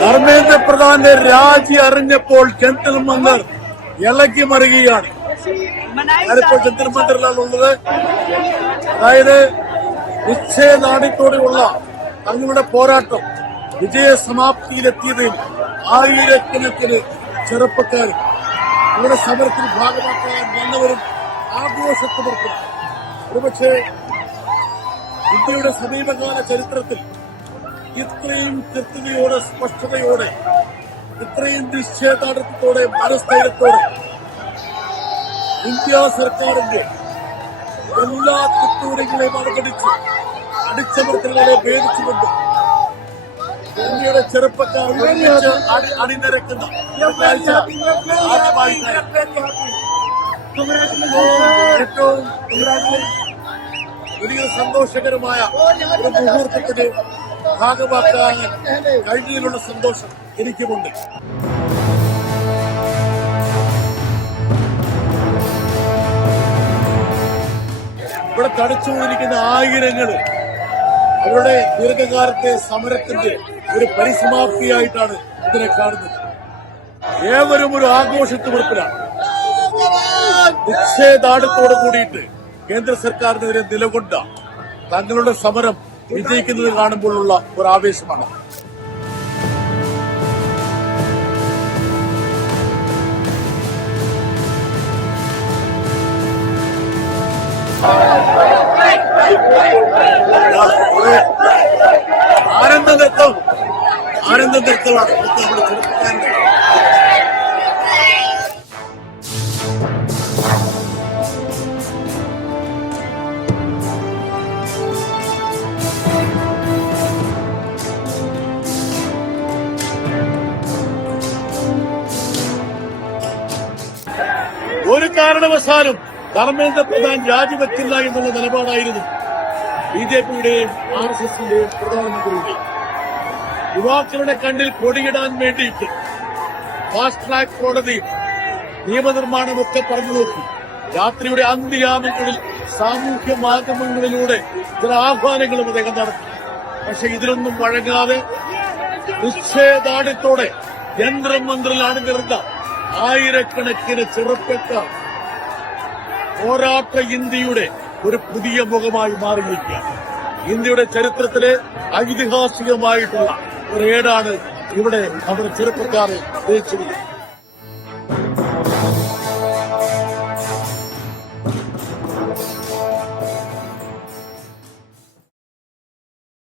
ധർമ്മേന്ദ്ര പ്രധാന്റെ രാജി അറിഞ്ഞപ്പോൾ ജന്തർ മന്ദർ ഇളകി മറിയുകയാണ്. ഞാനിപ്പോൾ ജന്തർ മന്ദറിലാണുള്ളത്. അതായത് നിശ്ചയദാർഢ്യത്തോടെയുള്ള തങ്ങളുടെ പോരാട്ടം വിജയസമാപ്തിയിലെത്തിയതിൽ ആയിരക്കണക്കിന് ചെറുപ്പക്കാരും ഇവിടെ സമരത്തിൽ ഭാഗമാക്കാൻ വന്നവരും ആഘോഷത്തിനിർത്തുന്നു. ഒരുപക്ഷെ ഇന്ത്യയുടെ സമീപകാല ചരിത്രത്തിൽ ഇത്രയും കൃത്യതയോടെ, സ്പഷ്ടതയോടെ, ഇത്രയും നിശ്ചയദാർഢ്യത്തോടെ, മനസ്ഥൈര്യത്തോടെ ഇന്ത്യ സർക്കാരിന്റെ എല്ലാ കുത്തൂരികളെയും അവഗണിച്ച് അടിച്ചമർത്തലുകളെ ഭേദിച്ചുകൊണ്ട് ഇന്ത്യയുടെ ചെറുപ്പക്കാർ ഒരുമിച്ച് അണിനിരക്കുന്ന ഏറ്റവും വലിയ സന്തോഷകരമായ ഒരു മുഹൂർത്തത്തിന് ഭാഗമാക്കാൻ കഴിഞ്ഞതിലുള്ള സന്തോഷം എനിക്കുമുണ്ട്. ഇവിടെ തടിച്ചുകൊണ്ടിരിക്കുന്ന ആയിരങ്ങള് അവരുടെ ദീർഘകാലത്തെ സമരത്തിന്റെ ഒരു പരിസമാപ്തിയായിട്ടാണ് ഇതിനെ കാണുന്നത്. ഏവരും ഒരു ആഘോഷത്തിമിർപ്പിലാണ്. നിശ്ചയദാർഢ്യത്തോട് കൂടിയിട്ട് കേന്ദ്ര സർക്കാരിനെതിരെ നിലകൊണ്ട തങ്ങളുടെ സമരം വിജയിക്കുന്നത് കാണുമ്പോഴുള്ള ഒരു ആവേശമാണ്. ആനന്ദ നൃത്തമാണ് നമ്മുടെ ചെറുപ്പക്കാരുടെ. ഒരു കാരണവശാലും ധർമ്മേന്ദ്ര പ്രധാൻ രാജിവെക്കില്ല എന്നുള്ള നിലപാടായിരുന്നു ബിജെപിയുടെയും ആർഎസ്എസിന്റെയും പ്രധാനമന്ത്രിയുടെയും. യുവാക്കളുടെ കണ്ണിൽ കൊടിയിടാൻ വേണ്ടിയിട്ട് ഫാസ്റ്റ് ട്രാക്ക് കോടതി നിയമനിർമ്മാണമൊക്കെ പറഞ്ഞു നോക്കി. രാത്രിയുടെ അന്ത്യയാമങ്ങളിൽ സാമൂഹ്യ മാധ്യമങ്ങളിലൂടെ ചില ആഹ്വാനങ്ങളും അദ്ദേഹം നടത്തി. പക്ഷെ ഇതിലൊന്നും വഴങ്ങാതെ നിശ്ചയദാർഢ്യത്തോടെ യന്ത്രമന്ത്രിൽ അണിനിരുന്ന ആയിരക്കണക്കിന് ചെറുപ്പക്കാർ പോരാട്ട ഇന്ത്യയുടെ ഒരു പുതിയ മുഖമായി മാറിയിരിക്കുകയാണ്. ഇന്ത്യയുടെ ചരിത്രത്തിലെ ഐതിഹാസികമായിട്ടുള്ള ഒരു ഏടാണ് ഇവിടെ നമ്മുടെ ചെറുപ്പക്കാരെ ജയിച്ചിരിക്കുന്നത്.